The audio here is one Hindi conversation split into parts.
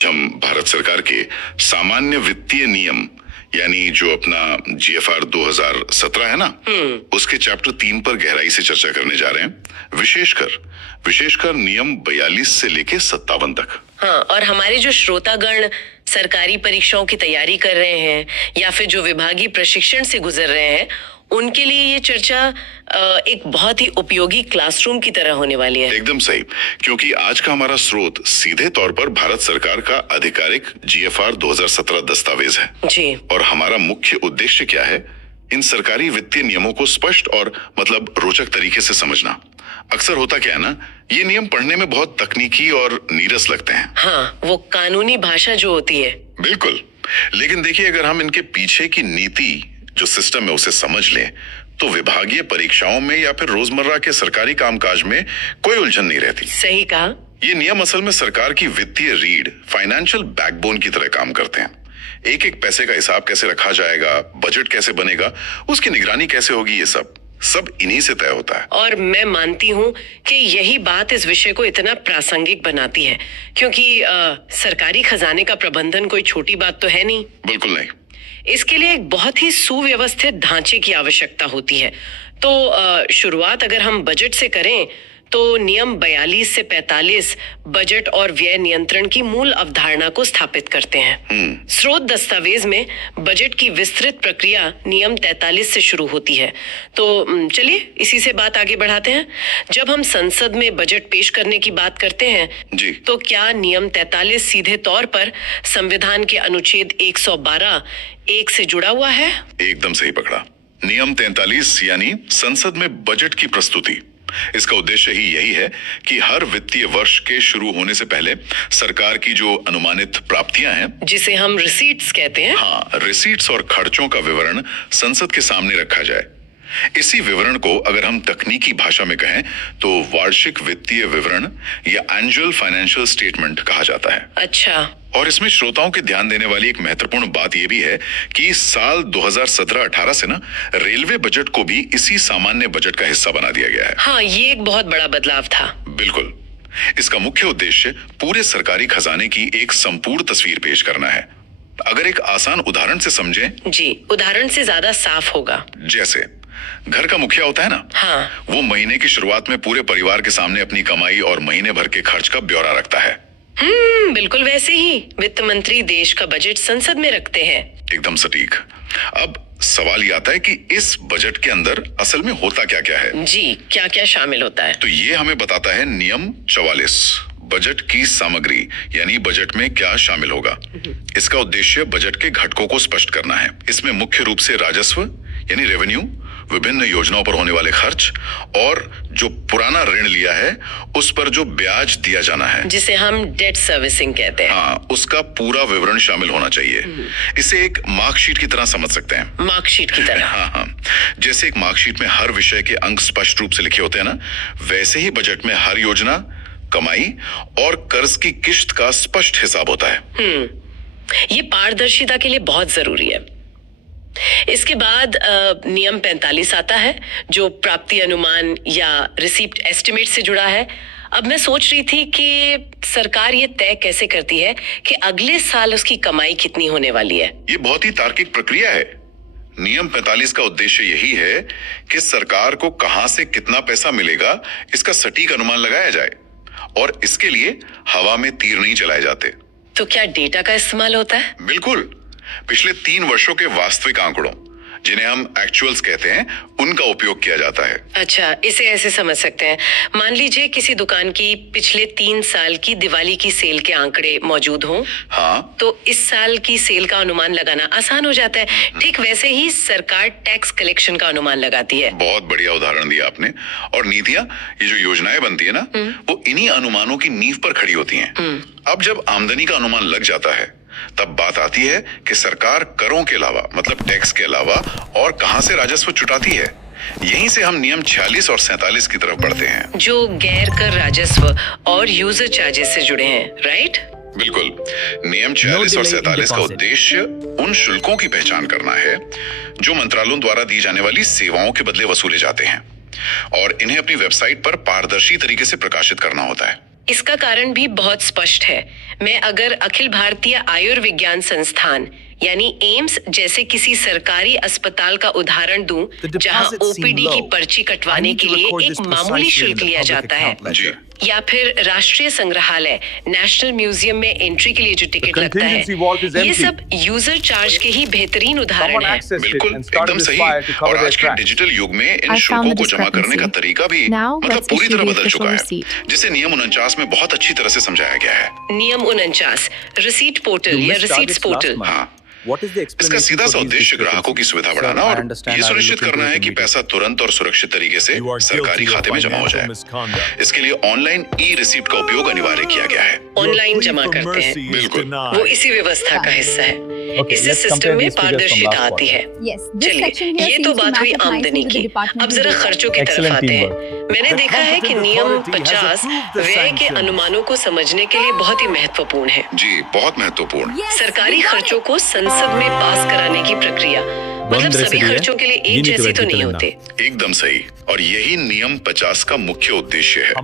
हम भारत सरकार के सामान्य वित्तीय नियम यानी जो अपना GFR 2017 है ना, उसके चैप्टर 3 पर गहराई से चर्चा करने जा रहे हैं। विशेषकर नियम 42 से लेके 57 तक। हाँ, और हमारे जो श्रोतागण सरकारी परीक्षाओं की तैयारी कर रहे हैं या फिर जो विभागीय प्रशिक्षण से गुजर रहे हैं, उनके लिए ये चर्चा एक बहुत ही उपयोगी क्लासरूम की तरह होने वाली है। एकदम सही, क्योंकि आज का हमारा स्रोत सीधे तौर पर भारत सरकार का आधिकारिक GFR 2017 दस्तावेज है जी। और हमारा मुख्य उद्देश्य क्या है? इन सरकारी वित्तीय नियमों को स्पष्ट और मतलब रोचक तरीके से समझना। अक्सर होता क्या है ना, ये नियम पढ़ने में बहुत तकनीकी और नीरस लगते हैं। हाँ, वो कानूनी भाषा जो होती है। बिल्कुल, लेकिन देखिए, अगर हम इनके पीछे की नीति जो सिस्टम है उसे समझ लें, तो विभागीय परीक्षाओं में या फिर रोजमर्रा के सरकारी कामकाज में कोई उलझन नहीं रहती। सही कहा। ये नियम असल में सरकार की वित्तीय रीढ़, फाइनेंशियल बैकबोन की तरह काम करते हैं। एक एक पैसे का हिसाब कैसे रखा जाएगा, बजट कैसे बनेगा, उसकी निगरानी कैसे होगी, ये सब इन्हीं से तय होता है। और मैं मानती हूँ कि यही बात इस विषय को इतना प्रासंगिक बनाती है, क्योंकि सरकारी खजाने का प्रबंधन कोई छोटी बात तो है नहीं। बिल्कुल नहीं। इसके लिए एक बहुत ही सुव्यवस्थित ढांचे की आवश्यकता होती है। तो शुरुआत अगर हम बजट से करें तो नियम 42 से 45 बजट और व्यय नियंत्रण की मूल अवधारणा को स्थापित करते हैं। स्रोत दस्तावेज में बजट की विस्तृत प्रक्रिया नियम 43 से शुरू होती है। तो चलिए इसी से बात आगे बढ़ाते हैं। जब हम संसद में बजट पेश करने की बात करते हैं जी, तो क्या नियम 43 सीधे तौर पर संविधान के अनुच्छेद 112(1) से जुड़ा हुआ है? एकदम सही पकड़ा। नियम 43 यानी संसद में बजट की प्रस्तुति। इसका उद्देश्य ही यही है कि हर वित्तीय वर्ष के शुरू होने से पहले सरकार की जो अनुमानित प्राप्तियां हैं, जिसे हम रिसीट्स कहते हैं, हाँ, रिसीट्स और खर्चों का विवरण संसद के सामने रखा जाए। इसी विवरण को अगर हम तकनीकी भाषा में कहें तो वार्षिक वित्तीय विवरण या एनुअल फाइनेंशियल स्टेटमेंट कहा जाता है। अच्छा। और इसमें श्रोताओं के ध्यान देने वाली एक महत्वपूर्ण बात यह भी है कि साल 2017-18 से ना रेलवे बजट को भी इसी सामान्य बजट का हिस्सा बना दिया गया है। हाँ, ये एक बहुत बड़ा बदलाव था। बिल्कुल। इसका मुख्य उद्देश्य पूरे सरकारी खजाने की एक संपूर्ण तस्वीर पेश करना है। अगर एक आसान उदाहरण से समझें। जी, उदाहरण से ज्यादा साफ होगा। जैसे घर का मुखिया होता है ना, हाँ, वो महीने की शुरुआत में पूरे परिवार के सामने अपनी कमाई और महीने भर के खर्च का ब्यौरा रखता है। बिल्कुल वैसे ही वित्त मंत्री देश का बजट संसद में रखते हैं। एकदम सटीक। अब सवाल ये आता है कि इस बजट के अंदर असल में होता क्या क्या है? जी, क्या क्या शामिल होता है? तो ये हमें बताता है नियम 44, बजट की सामग्री, यानी बजट में क्या शामिल होगा। इसका उद्देश्य बजट के घटकों को स्पष्ट करना है। इसमें मुख्य रूप से राजस्व यानी रेवेन्यू, विभिन्न योजनाओं पर होने वाले खर्च और जो पुराना ऋण लिया है उस पर जो ब्याज दिया जाना है, जिसे हम डेट सर्विसिंग कहते हैं, हाँ, उसका पूरा विवरण शामिल होना चाहिए। इसे एक मार्कशीट की तरह समझ सकते हैं। मार्कशीट की तरह? हाँ, जैसे एक मार्कशीट में हर विषय के अंक स्पष्ट रूप से लिखे होते हैं ना, वैसे ही बजट में हर योजना, कमाई और कर्ज की किश्त का स्पष्ट हिसाब होता है। ये पारदर्शिता के लिए बहुत जरूरी है। इसके बाद नियम 45 आता है जो प्राप्ति अनुमान या रिसीप्ट एस्टिमेट से जुड़ा है। अब मैं सोच रही थी कि सरकार ये तय कैसे करती है कि अगले साल उसकी कमाई कितनी होने वाली है। ये बहुत ही तार्किक प्रक्रिया है। नियम 45 का उद्देश्य यही है कि सरकार को कहां से कितना पैसा मिलेगा इसका सटीक अनुमान लगाया जाए और इसके लिए हवा में तीर नहीं चलाए जाते। तो क्या डेटा का इस्तेमाल होता है? बिल्कुल। पिछले 3 वर्षों के वास्तविक आंकड़ों, जिन्हें हम एक्चुअल्स कहते हैं, उनका उपयोग किया जाता है। अच्छा, इसे ऐसे समझ सकते हैं, मान लीजिए किसी दुकान की पिछले 3 साल की दिवाली की सेल के आंकड़े मौजूद हों, हाँ, तो इस साल की सेल का अनुमान लगाना आसान हो जाता है। ठीक वैसे ही सरकार टैक्स कलेक्शन का अनुमान लगाती है। बहुत बढ़िया उदाहरण दिया आपने। और नीतियां, ये जो योजनाएं बनती है ना, वो इन्हीं अनुमानों की नींव पर खड़ी होती हैं। अब जब आमदनी का अनुमान लग जाता है तब बात आती है कि सरकार करों के अलावा, मतलब टैक्स के अलावा और कहां से राजस्व जुटाती है। यहीं से हम नियम 46 और 47 की तरफ बढ़ते हैं, जो गैर कर राजस्व और यूजर चार्जेस से जुड़े हैं, राइट? बिल्कुल। नियम 46 और 47 का उद्देश्य उन शुल्कों की पहचान करना है जो मंत्रालयों द्वारा दी जाने वाली सेवाओं के बदले वसूले जाते हैं और इन्हें अपनी वेबसाइट पर पारदर्शी तरीके से प्रकाशित करना होता है। इसका कारण भी बहुत स्पष्ट है। मैं अगर अखिल भारतीय आयुर्विज्ञान संस्थान यानी एम्स जैसे किसी सरकारी अस्पताल का उदाहरण दूं, जहां ओपीडी की पर्ची कटवाने के लिए एक मामूली शुल्क लिया जाता है, या फिर राष्ट्रीय संग्रहालय नेशनल म्यूजियम में एंट्री के लिए जो टिकट लगता है, ये सब यूजर चार्ज के ही बेहतरीन उदाहरण है। बिल्कुल, एकदम सही। और आज के डिजिटल युग में इन शुल्कों को जमा करने का तरीका भी मतलब पूरी तरह बदल चुका है, जिसे नियम 49 में बहुत अच्छी तरह से समझाया गया है। नियम 49 रिसीट पोर्टल या रिसीट्स पोर्टल। हाँ, इसका सीधा सा उद्देश्य ग्राहकों की सुविधा बढ़ाना और ये सुनिश्चित करना है कि पैसा तुरंत और सुरक्षित तरीके से सरकारी खाते में जमा हो जाए। इसके लिए ऑनलाइन ई रिसीप्ट का उपयोग अनिवार्य किया गया है। ऑनलाइन जमा करते हैं, बिल्कुल, वो इसी व्यवस्था का हिस्सा है। इससे सिस्टम में पारदर्शिता आती है। चलिए, ये तो बात हुई आमदनी की। अब जरा खर्चों की तरफ आते हैं। मैंने देखा है कि नियम 50 व्यय के अनुमानों को समझने के लिए बहुत ही महत्वपूर्ण है। जी, बहुत महत्वपूर्ण। सरकारी खर्चों को संसद में पास कराने की प्रक्रिया, मतलब सभी खर्चों के लिए एक जैसे तो नहीं होते। एकदम सही। और यही नियम 50 का मुख्य उद्देश्य है,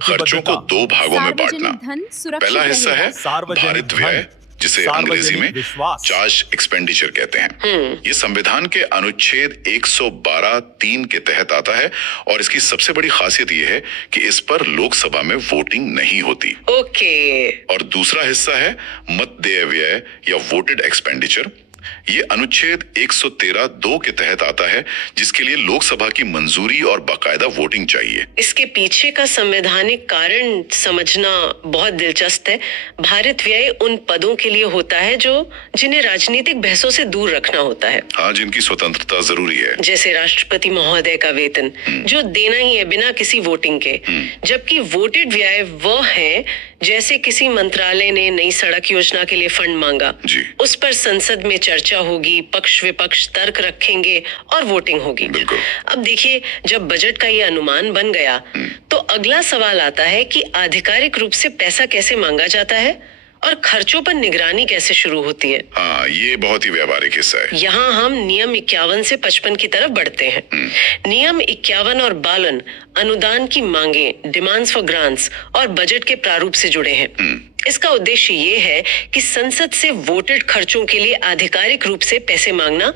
खर्चों को 2 भागों में बांटना। पहला हिस्सा है भारित व्यय, जिसे अंग्रेजी में चार्ज एक्सपेंडिचर कहते हैं। ये संविधान के अनुच्छेद 112(3) के तहत आता है और इसकी सबसे बड़ी खासियत ये है कि इस पर लोकसभा में वोटिंग नहीं होती। ओके। और दूसरा हिस्सा है मतदेय व्यय या वोटेड एक्सपेंडिचर। ये अनुच्छेद 113(2) के तहत आता है, जिसके लिए लोकसभा की मंजूरी और बाकायदा वोटिंग चाहिए। इसके पीछे का संवैधानिक कारण समझना बहुत दिलचस्प है। भारित व्यय उन पदों के लिए होता है जिन्हें राजनीतिक बहसों से दूर रखना होता है। हाँ, जिनकी स्वतंत्रता जरूरी है, जैसे राष्ट्रपति महोदय का वेतन जो देना ही है बिना किसी वोटिंग के। जबकि वोटेड व्यय वह है जैसे किसी मंत्रालय ने नई सड़क योजना के लिए फंड मांगा, उस पर संसद में चर्चा होगी, पक्ष विपक्ष तर्क रखेंगे और वोटिंग होगी। अब देखिए, जब बजट का ये अनुमान बन गया तो अगला सवाल आता है कि आधिकारिक रूप से पैसा कैसे मांगा जाता है और खर्चों पर निगरानी कैसे शुरू होती है। हाँ, ये बहुत ही व्यावहारिक हिस्सा है। यहाँ हम नियम 51 से 55 की तरफ बढ़ते हैं। नियम 51 और 52 अनुदान की मांगे, डिमांड्स फॉर ग्रांट्स और बजट के प्रारूप से जुड़े हैं। इसका उद्देश्य ये है कि संसद से वोटेड खर्चों के लिए आधिकारिक रूप से पैसे मांगना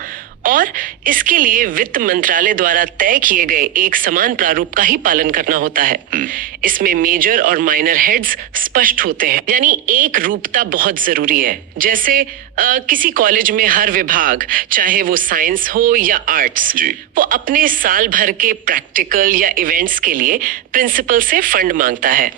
और इसके लिए वित्त मंत्रालय द्वारा तय किए गए एक समान प्रारूप का ही पालन करना होता है। इसमें मेजर और माइनर हेड्स स्पष्ट होते हैं, यानी एक रूपता बहुत जरूरी है। जैसे किसी कॉलेज में हर विभाग, चाहे वो साइंस हो या आर्ट्स, वो अपने साल भर के प्रैक्टिकल या इवेंट्स के लिए प्रिंसिपल से फंड मांगता है,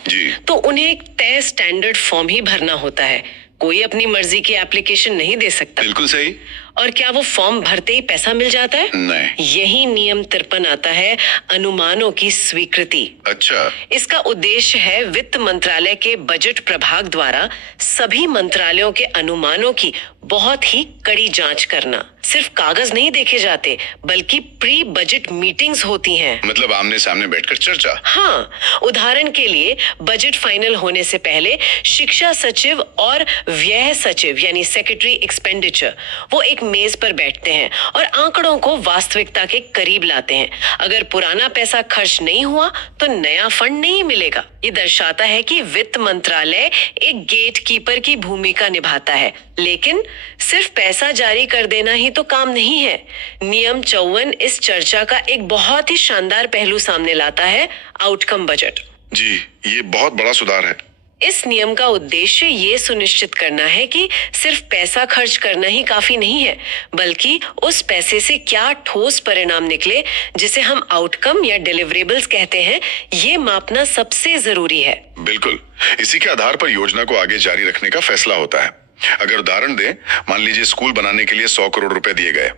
तो उन्हें एक तय स्टैंडर्ड फॉर्म ही भरना होता है। कोई अपनी मर्जी की एप्लीकेशन नहीं दे सकता। बिल्कुल सही। और क्या वो फॉर्म भरते ही पैसा मिल जाता है? नहीं। यही नियम 53 आता है, अनुमानों की स्वीकृति। अच्छा। इसका उद्देश्य है वित्त मंत्रालय के बजट प्रभाग द्वारा सभी मंत्रालयों के अनुमानों की बहुत ही कड़ी जांच करना। सिर्फ कागज नहीं देखे जाते, बल्कि प्री बजट मीटिंग्स होती हैं। मतलब आमने सामने बैठकर चर्चा। हाँ, उदाहरण के लिए बजट फाइनल होने से पहले शिक्षा सचिव और व्यय सचिव यानी सेक्रेटरी एक्सपेंडिचर वो एक मेज पर बैठते हैं और आंकड़ों को वास्तविकता के करीब लाते हैं। अगर पुराना पैसा खर्च नहीं हुआ तो नया फंड नहीं मिलेगा। ये दर्शाता है कि वित्त मंत्रालय एक गेट कीपर की भूमिका निभाता है, लेकिन सिर्फ पैसा जारी कर देना ही तो काम नहीं है। नियम 54 इस चर्चा का एक बहुत ही शानदार पहलू सामने लाता है, आउटकम बजट। जी, ये बहुत बड़ा सुधार है। इस नियम का उद्देश्य ये सुनिश्चित करना है कि सिर्फ पैसा खर्च करना ही काफी नहीं है, बल्कि उस पैसे से क्या ठोस परिणाम निकले, जिसे हम आउटकम या डिलीवरेबल्स कहते हैं, ये मापना सबसे जरूरी है। बिल्कुल, इसी के आधार पर योजना को आगे जारी रखने का फैसला होता है। अगर उदाहरण दें, मान लीजिए स्कूल बनाने के लिए 100 करोड़ रुपए दिए गए,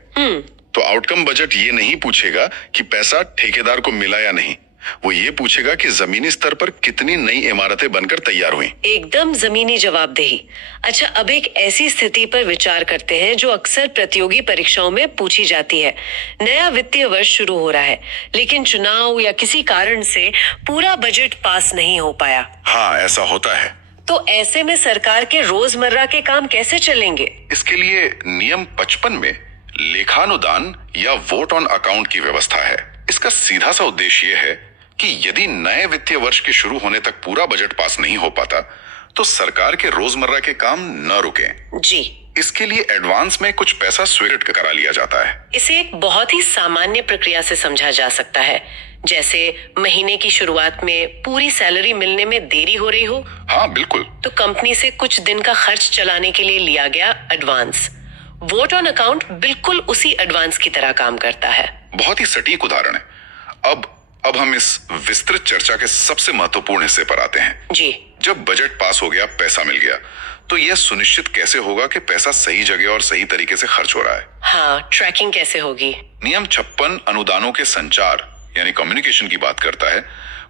तो आउटकम बजट ये नहीं पूछेगा कि पैसा ठेकेदार को मिला या नहीं, वो ये पूछेगा कि जमीनी स्तर पर कितनी नई इमारतें बनकर तैयार हुई। एकदम जमीनी जवाबदेही। अच्छा, अब एक ऐसी स्थिति पर विचार करते हैं जो अक्सर प्रतियोगी परीक्षाओं में पूछी जाती है। नया वित्तीय वर्ष शुरू हो रहा है, लेकिन चुनाव या किसी कारण से पूरा बजट पास नहीं हो पाया। हाँ, ऐसा होता है। तो ऐसे में सरकार के रोजमर्रा के काम कैसे चलेंगे? इसके लिए नियम 55 में लेखानुदान या वोट ऑन अकाउंट की व्यवस्था है। इसका सीधा सा उद्देश्य यह है कि यदि नए वित्तीय वर्ष के शुरू होने तक पूरा बजट पास नहीं हो पाता, तो सरकार के रोजमर्रा के काम न रुकें। जी, इसके लिए एडवांस में कुछ पैसा स्वीकृत करा लिया जाता है। इसे एक बहुत ही सामान्य प्रक्रिया से समझा जा सकता है, जैसे महीने की शुरुआत में पूरी सैलरी मिलने में देरी हो रही हो। हाँ बिल्कुल। तो कंपनी से कुछ दिन का खर्च चलाने के लिए लिया गया एडवांस। वोट ऑन अकाउंट बिल्कुल उसी एडवांस की तरह काम करता है। बहुत ही सटीक उदाहरण है। अब हम इस विस्तृत चर्चा के सबसे महत्वपूर्ण हिस्से पर आते हैं। जी, जब बजट पास हो गया, पैसा मिल गया, तो यह सुनिश्चित कैसे होगा कि पैसा सही जगह और सही तरीके से खर्च हो रहा है? हाँ, ट्रैकिंग कैसे होगी? नियम 56 अनुदानों के संचार यानी कम्युनिकेशन की बात करता है।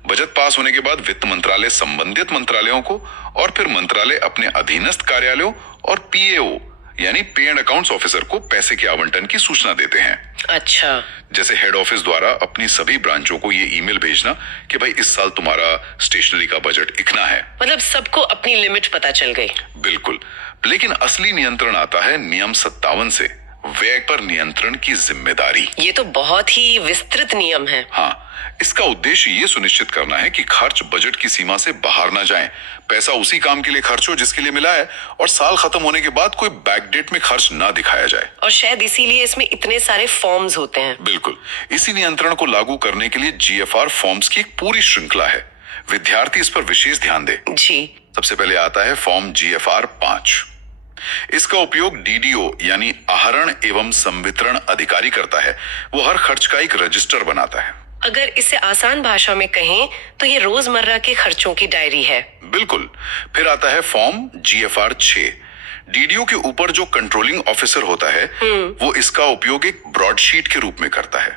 बजट पास होने के बाद वित्त मंत्रालय संबंधित मंत्रालयों को और फिर मंत्रालय अपने अधीनस्थ कार्यालयों और पीएओ यानी पे एंड अकाउंट्स ऑफिसर को पैसे के आवंटन की सूचना देते हैं। अच्छा, जैसे हेड ऑफिस द्वारा अपनी सभी ब्रांचों को ये ईमेल भेजना कि भाई इस साल तुम्हारा स्टेशनरी का बजट इतना है। मतलब सबको अपनी लिमिट पता चल गई। बिल्कुल, लेकिन असली नियंत्रण आता है नियम 57 से, व्यय पर नियंत्रण की जिम्मेदारी। ये तो बहुत ही विस्तृत नियम है। हाँ, इसका उद्देश्य ये सुनिश्चित करना है कि खर्च बजट की सीमा से बाहर ना जाए, पैसा उसी काम के लिए खर्च हो जिसके लिए मिला है, और साल खत्म होने के बाद कोई बैकडेट में खर्च ना दिखाया जाए। और शायद इसीलिए इसमें इतने सारे फॉर्म्स होते हैं। बिल्कुल, इसी नियंत्रण को लागू करने के लिए जीएफआर फॉर्म्स की एक पूरी श्रृंखला है। विद्यार्थी इस पर विशेष ध्यान दे। जी, सबसे पहले आता है फॉर्म जीएफआर 5। इसका उपयोग डीडीओ यानी आहरण एवं संवितरण अधिकारी करता है। वो हर खर्च का एक रजिस्टर बनाता है। अगर इसे आसान भाषा में कहें तो ये रोजमर्रा के खर्चों की डायरी है। बिल्कुल। फिर आता है फॉर्म जीएफआर 6। डीडीओ के ऊपर जो कंट्रोलिंग ऑफिसर होता है वो इसका उपयोग एक ब्रॉडशीट के रूप में करता है।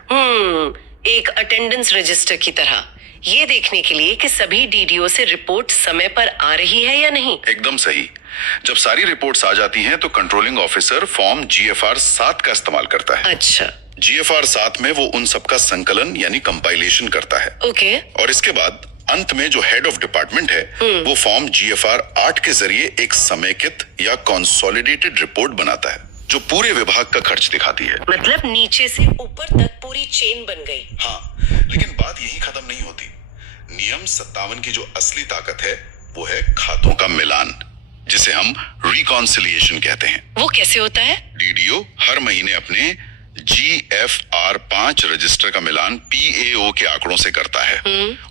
एक अटेंडेंस रजिस्टर की तरह, ये देखने के लिए कि सभी डीडीओ से रिपोर्ट समय पर आ रही है या नहीं। एकदम सही। जब सारी रिपोर्ट्स आ जाती हैं तो कंट्रोलिंग ऑफिसर फॉर्म जीएफआर 7 का इस्तेमाल करता है। अच्छा, जीएफआर 7 में वो उन सबका संकलन यानी कंपाइलेशन करता है। ओके। और इसके बाद अंत में जो हेड ऑफ डिपार्टमेंट है वो फॉर्म जीएफआर 8 के जरिए एक समेकित या कंसोलिडेटेड रिपोर्ट बनाता है जो पूरे विभाग का खर्च दिखाती है। मतलब नीचे से ऊपर तक पूरी चेन बन गई। हाँ, लेकिन बात यही खत्म नहीं होती। नियम 57 की जो असली ताकत है वो है खातों का मिलान, जिसे हम रिकॉन्सिलिएशन कहते हैं। वो कैसे होता है? डीडीओ हर महीने अपने जीएफआर 5 रजिस्टर का मिलान पीएओ के आंकड़ों से करता है।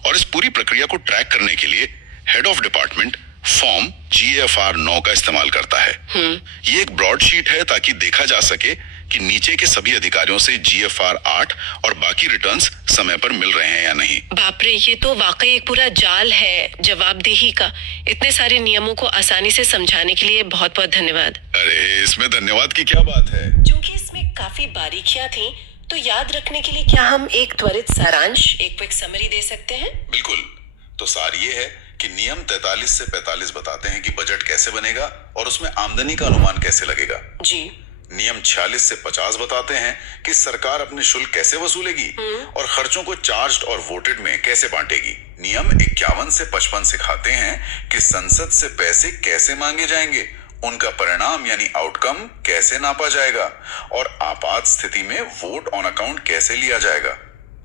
और इस पूरी प्रक्रिया को ट्रैक करने के लिए head of department form GFR 9 का इस्तेमाल करता है। ये एक ब्रॉडशीट है ताकि देखा जा सके कि नीचे के सभी अधिकारियों से जीएफआर 8 और बाकी रिटर्न्स समय पर मिल रहे हैं या नहीं। बाप रे, ये तो वाकई एक पूरा जाल है जवाबदेही का। इतने सारे नियमों को आसानी से समझाने के लिए बहुत बहुत धन्यवाद। अरे, इसमें धन्यवाद की क्या बात है? क्योंकि इसमें काफी बारीकियां थी, तो याद रखने के लिए क्या हम एक त्वरित सारांश, एक क्विक समरी दे सकते हैं? बिल्कुल। तो सार ये है कि नियम 43 से 45 बताते हैं कि बजट कैसे बनेगा और उसमें आमदनी का अनुमान कैसे लगेगा। जी। नियम 46 से 50 बताते हैं कि सरकार अपने शुल्क कैसे वसूलेगी और खर्चों को चार्ज्ड और वोटेड में कैसे बांटेगी। नियम 51 से 55 सिखाते हैं कि संसद से पैसे कैसे मांगे जाएंगे, उनका परिणाम यानी आउटकम कैसे नापा जाएगा और आपात स्थिति में वोट ऑन अकाउंट कैसे लिया जाएगा।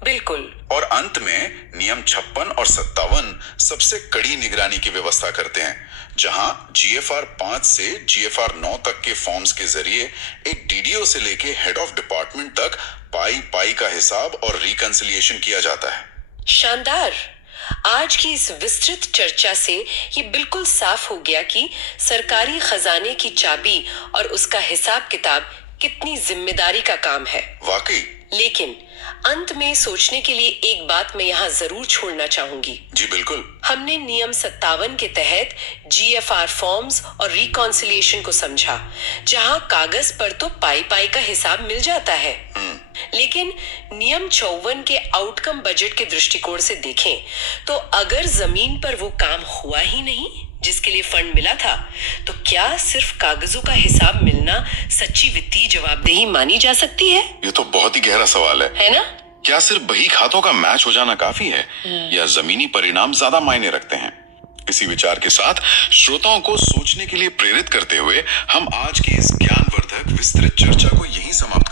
बिल्कुल। और अंत में नियम 56 और 57 सबसे कड़ी निगरानी की व्यवस्था करते हैं, जहां जीएफआर 5 से जीएफआर 9 तक के फॉर्म्स के जरिए एक डीडीओ से लेके हेड ऑफ डिपार्टमेंट तक पाई का हिसाब और रिकंसिलिएशन किया जाता है। शानदार। आज की इस विस्तृत चर्चा से ये बिल्कुल साफ हो गया कि सरकारी खजाने की चाबी और उसका हिसाब किताब कितनी जिम्मेदारी का काम है। वाकई। लेकिन अंत में सोचने के लिए एक बात मैं यहाँ जरूर छोड़ना चाहूंगी। जी बिल्कुल। हमने नियम 57 के तहत जीएफआर फॉर्म्स और रिकॉन्सिलिएशन को समझा, जहाँ कागज पर तो पाई का हिसाब मिल जाता है। लेकिन नियम 54 के आउटकम बजट के दृष्टिकोण से देखें तो अगर जमीन पर वो काम हुआ ही नहीं जिसके लिए फंड मिला था, तो क्या सिर्फ कागजों का हिसाब मिलना सच्ची वित्तीय जवाबदेही मानी जा सकती है? ये तो बहुत ही गहरा सवाल है ना? क्या सिर्फ बही खातों का मैच हो जाना काफी है या जमीनी परिणाम ज्यादा मायने रखते हैं? इसी विचार के साथ श्रोताओं को सोचने के लिए प्रेरित करते हुए हम आज की इस ज्ञानवर्धक विस्तृत चर्चा को यहीं समाप्त